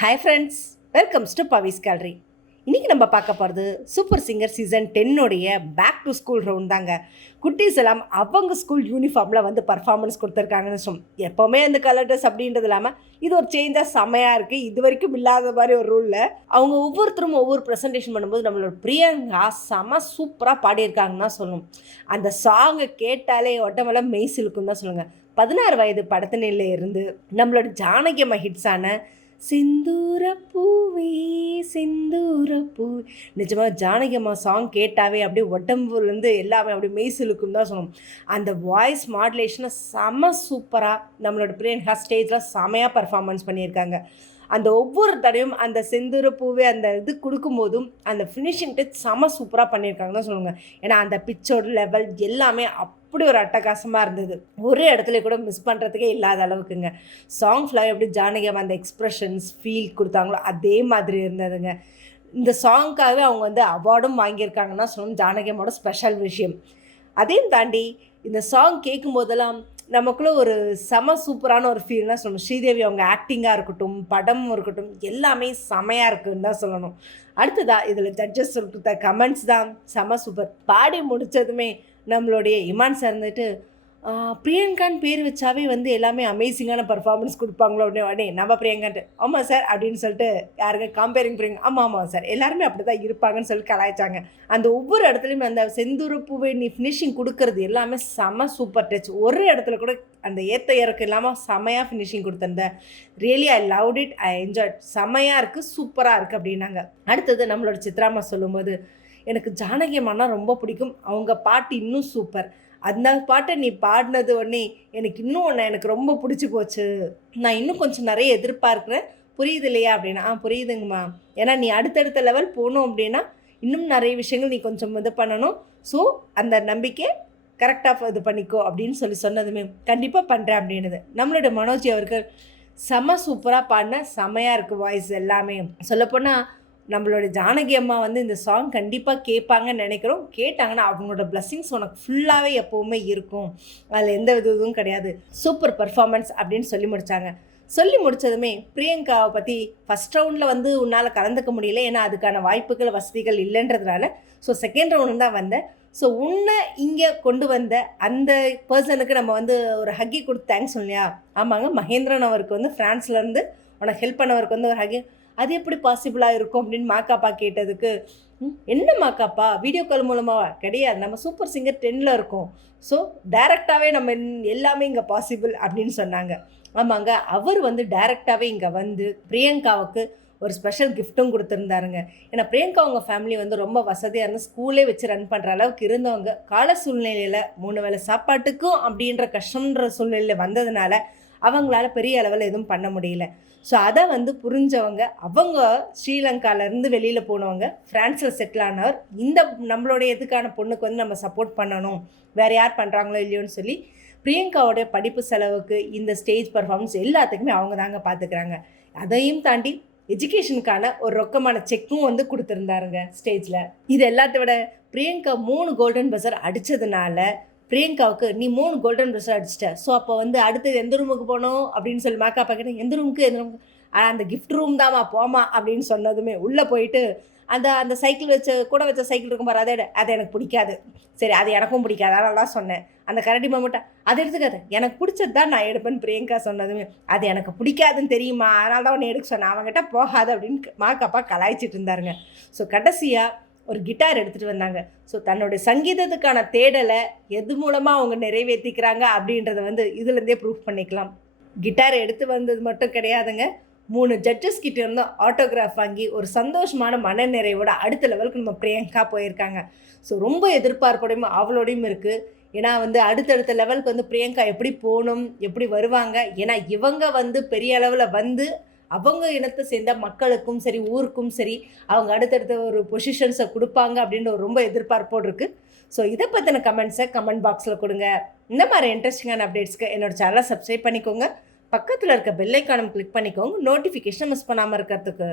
Hi friends, welcomes to Pavi's gallery. இன்றைக்கி நம்ம பார்க்க போகிறது super singer season 10 back to school round தாங்க. குட்டீஸ் எல்லாம் அவங்க ஸ்கூல் யூனிஃபார்மில் வந்து பர்ஃபார்மன்ஸ் கொடுத்துருக்காங்கன்னு சொல்லணும். எப்போவுமே அந்த கலர் ட்ரெஸ் அப்படின்றது இல்லாமல் இது ஒரு சேஞ்சாக செம்மையாக இருக்குது. இது வரைக்கும் இல்லாத மாதிரி ஒரு ரூலில் அவங்க ஒவ்வொருத்தரும் ஒவ்வொரு ப்ரெசன்டேஷன் பண்ணும்போது நம்மளோட பிரியங்கா செம சூப்பராக பாடியிருக்காங்கன்னு தான் சொல்லணும். அந்த சாங்கை கேட்டாலே உடம்பெல்லாம் மெய் சிலுக்குன்னு தான் சொல்லுங்கள். 16 வயது படத்தினில இருந்து நம்மளோட ஜானகி அம்மா ஹிட்ஸான செந்தூரப்பூவே செந்தூரப்பூ, நிஜமாக ஜானகி அம்மா சாங் கேட்டாவே அப்படியே உடம்புலேருந்து எல்லாமே அப்படியே மெய்சிலுக்குன்னு தான் சொல்லணும். அந்த வாய்ஸ் மாடுலேஷனை செம சூப்பராக நம்மளோட பிரியங்கா ஸ்டேஜில் செமையாக பர்ஃபார்மன்ஸ் பண்ணியிருக்காங்க. அந்த ஒவ்வொரு தடையும் அந்த செந்தூரப்பூவே அந்த இது கொடுக்கும்போதும் அந்த ஃபினிஷிங் டச் செம சூப்பராக பண்ணியிருக்காங்கன்னு தான் சொல்லுவாங்க. ஏன்னா அந்த பிச்சோட லெவல் எல்லாமே அப்படி ஒரு அட்டகாசமாக இருந்தது. ஒரு இடத்துல கூட மிஸ் பண்ணுறதுக்கே இல்லாத அளவுக்குங்க. சாங் ஃபுல்லாக எப்படி ஜானகி அம்மா அந்த எக்ஸ்ப்ரெஷன்ஸ் ஃபீல் கொடுத்தாங்களோ அதே மாதிரி இருந்ததுங்க. இந்த சாங்க்காகவே அவங்க வந்து அவார்டும் வாங்கியிருக்காங்கன்னா சொல்லணும். ஜானகி அம்மாவோட ஸ்பெஷல் விஷயம். அதையும் தாண்டி இந்த சாங் கேட்கும் போதெல்லாம் நமக்குள்ளே ஒரு செம சூப்பரான ஒரு ஃபீல்னால் சொல்லணும். ஸ்ரீதேவி அவங்க ஆக்டிங்காக இருக்கட்டும், படமும் இருக்கட்டும், எல்லாமே செமையாக இருக்குன்னு தான் சொல்லணும். அடுத்ததாக இதில் ஜட்ஜஸ் கொடுத்த கமெண்ட்ஸ் தான் செம சூப்பர். பாடி முடித்ததுமே நம்மளுடைய இமான் சார் இருந்துட்டு பிரியங்கான்னு பேர் வச்சாவே வந்து எல்லாமே அமேசிங்கான பர்ஃபார்மன்ஸ் கொடுப்பாங்களோ உடனே நம்ம பிரியங்கான்ட்டு ஆமாம் சார் அப்படின்னு சொல்லிட்டு யாருங்க காம்பேரிங் பிரியங்க ஆமாம் சார் எல்லாருமே அப்படி தான் இருப்பாங்கன்னு சொல்லி கலாய்ச்சாங்க. அந்த ஒவ்வொரு இடத்துலையுமே அந்த செந்தூரப்பூவை நீ ஃபினிஷிங் கொடுக்கறது எல்லாமே செம சூப்பர் டச். ஒரு இடத்துல கூட அந்த ஏற்ற இறக்கு இல்லாமல் செமையாக ஃபினிஷிங் கொடுத்துருந்தேன். Really I loved it, I enjoy. செமையாக இருக்குது, சூப்பராக இருக்குது அப்படின்னாங்க. அடுத்தது நம்மளோட சித்ராமா சொல்லும்போது எனக்கு ஜானகி அம்மானா ரொம்ப பிடிக்கும், அவங்க பாட்டு இன்னும் சூப்பர், அந்த பாட்டை நீ பாடினது உடனே எனக்கு இன்னும் ஒன்று எனக்கு ரொம்ப பிடிச்சி போச்சு, நான் இன்னும் கொஞ்சம் நிறைய எதிர்பார்க்குறேன், புரியுது இல்லையா அப்படின்னா புரியுதுங்கம்மா, ஏன்னா நீ அடுத்தடுத்த லெவல் போகணும் அப்படின்னா இன்னும் நிறைய விஷயங்கள் நீ கொஞ்சம் இது பண்ணணும், ஸோ அந்த நம்பிக்கை கரெக்டாக இது பண்ணிக்கோ அப்படின்னு சொன்னதுமே கண்டிப்பாக பண்ணுறேன் அப்படின்னுது. நம்மளோட மனோஜ் அவர்கள் செம சூப்பராக பாடின, செமையாக இருக்குது வாய்ஸ் எல்லாமே. சொல்லப்போனால் நம்மளோட ஜானகி அம்மா வந்து இந்த சாங் கண்டிப்பாக கேட்பாங்கன்னு நினைக்கிறோம். கேட்டாங்கன்னா அவங்களோட பிளஸ்ஸிங்ஸ் உனக்கு ஃபுல்லாகவே எப்போவுமே இருக்கும், அதில் எந்த இதுவும் கிடையாது, சூப்பர் பர்ஃபார்மன்ஸ் அப்படின்னு சொல்லி முடித்தாங்க. சொல்லி முடித்ததுமே பிரியங்காவை பற்றி ஃபஸ்ட் ரவுண்டில் வந்து உன்னால் கலந்துக்க முடியல, ஏன்னா அதுக்கான வாய்ப்புகள் வசதிகள் இல்லைன்றதுனால ஸோ செகண்ட் ரவுண்டு தான் வந்தேன். ஸோ உன்னை இங்கே கொண்டு வந்த அந்த பர்சனுக்கு நம்ம வந்து ஒரு ஹக்கி கொடுத்து தேங்க்ஸ் இல்லையா. ஆமாங்க, மகேந்திரன் அவருக்கு வந்து ஃப்ரான்ஸ்லேருந்து உனக்கு ஹெல்ப் பண்ணவருக்கு வந்து ஒரு ஹக்கி, அது எப்படி பாசிபிளாக இருக்கும் அப்படின்னு மாக்காப்பா கேட்டதுக்கு என்ன மாக்காப்பா வீடியோ கால் மூலமாக கிடையாது, நம்ம சூப்பர் சிங்கர் 10 இருக்கோம், ஸோ டைரெக்டாகவே நம்ம எல்லாமே இங்கே பாசிபிள் அப்படின்னு சொன்னாங்க. ஆமாங்க, அவர் வந்து டைரெக்டாகவே இங்கே வந்து பிரியங்காவுக்கு ஒரு ஸ்பெஷல் கிஃப்ட்டும் கொடுத்துருந்தாருங்க. ஏன்னா பிரியங்கா அவங்க ஃபேமிலி வந்து ரொம்ப வசதியாக இருந்து ஸ்கூலே வச்சு ரன் பண்ணுற அளவுக்கு இருந்தவங்க, கால சூழ்நிலையில் 3 வேளை சாப்பாட்டுக்கும் அப்படின்ற கஷ்டன்ற சூழ்நிலையில் வந்ததுனால அவங்களால பெரிய அளவில் எதுவும் பண்ண முடியல. ஸோ அதை வந்து புரிஞ்சவங்க, அவங்க ஸ்ரீலங்காவிலேருந்து வெளியில் போனவங்க, ஃப்ரான்ஸில் செட்டில் ஆனவர், இந்த நம்மளுடைய இதுக்கான பொண்ணுக்கு வந்து நம்ம சப்போர்ட் பண்ணணும், வேறு யார் பண்ணுறாங்களோ இல்லையோன்னு சொல்லி பிரியங்காவோடைய படிப்பு செலவுக்கு இந்த ஸ்டேஜ் பர்ஃபார்மன்ஸ் எல்லாத்துக்குமே அவங்க தாங்க பார்த்துக்கிறாங்க. அதையும் தாண்டி எஜுகேஷனுக்கான ஒரு ரொக்கமான செக்கும் வந்து கொடுத்துருந்தாருங்க ஸ்டேஜில். இது எல்லாத்த விட பிரியங்கா 3 கோல்டன் பஸர் அடித்ததுனால பிரியங்காவுக்கு நீ 3 கோல்டன் பஸர் அடிச்சிட்ட, ஸோ அப்போ வந்து அடுத்தது எந்த ரூமுக்கு போகணும் அப்படின்னு சொல்லி மாக்காப்பா கேட்டேன். எந்த ரூமுக்கு அந்த கிஃப்ட் ரூம் தான்மா போமா அப்படின்னு சொன்னதுமே உள்ளே போயிட்டு அந்த சைக்கிள் கூட வச்ச சைக்கிள் இருக்கும் பாரு, அது எனக்கு பிடிக்காது, சரி அது எனக்கும் பிடிக்காது, அதனால தான் சொன்னேன், அந்த கரடி மாமட்டா அதை எடுத்துக்காது, எனக்கு பிடிச்சது தான் நான் எடுப்பேன்னு பிரியங்கா சொன்னதுமே அது எனக்கு பிடிக்காதுன்னு தெரியுமா, அதனால தான் உன்னை எடுக்க சொன்னேன், அவங்ககிட்ட போகாது அப்படின்னு மாக்காப்பா கலாய்ச்சிட்டு இருந்தாருங்க. ஸோ கடைசியாக ஒரு கிட்டார் எடுத்துகிட்டு வந்தாங்க. ஸோ தன்னுடைய சங்கீதத்துக்கான தேடலை எது மூலமாக அவங்க நிறைவேற்றிக்கிறாங்க அப்படின்றத வந்து இதுலேருந்தே ப்ரூஃப் பண்ணிக்கலாம். கிட்டார் எடுத்து வந்தது மட்டும் கிடையாதுங்க, 3 ஜட்ஜஸ் கிட்ட இருந்தும் ஆட்டோகிராஃப் வாங்கி ஒரு சந்தோஷமான மனநிறைவோட அடுத்த லெவலுக்கு நம்ம பிரியங்கா போயிருக்காங்க. ஸோ ரொம்ப எதிர்பார்ப்போடையும் அவளோடையும் இருக்குது. ஏன்னா வந்து அடுத்தடுத்த லெவலுக்கு வந்து பிரியங்கா எப்படி போகணும், எப்படி வருவாங்க, ஏன்னா இவங்க வந்து பெரிய அளவில் வந்து அவங்க இனத்தை சேர்ந்த மக்களுக்கும் சரி ஊருக்கும் சரி அவங்க அடுத்தடுத்த ஒரு பொசிஷன்ஸை கொடுப்பாங்க அப்படின்ற ஒரு ரொம்ப எதிர்பார்ப்போடு இருக்குது. ஸோ இதை பற்றின கமெண்ட்ஸை கமெண்ட் பாக்ஸில் கொடுங்க. இந்த மாதிரி இன்ட்ரெஸ்டிங்கான அப்டேட்ஸ்க்கு என்னோடய சேனலை சப்ஸ்கிரைப் பண்ணிக்கோங்க, பக்கத்தில் இருக்க பெல் ஐக்கானை கிளிக் பண்ணிக்கோங்க, நோட்டிஃபிகேஷன் மிஸ் பண்ணாமல் இருக்கிறதுக்கு.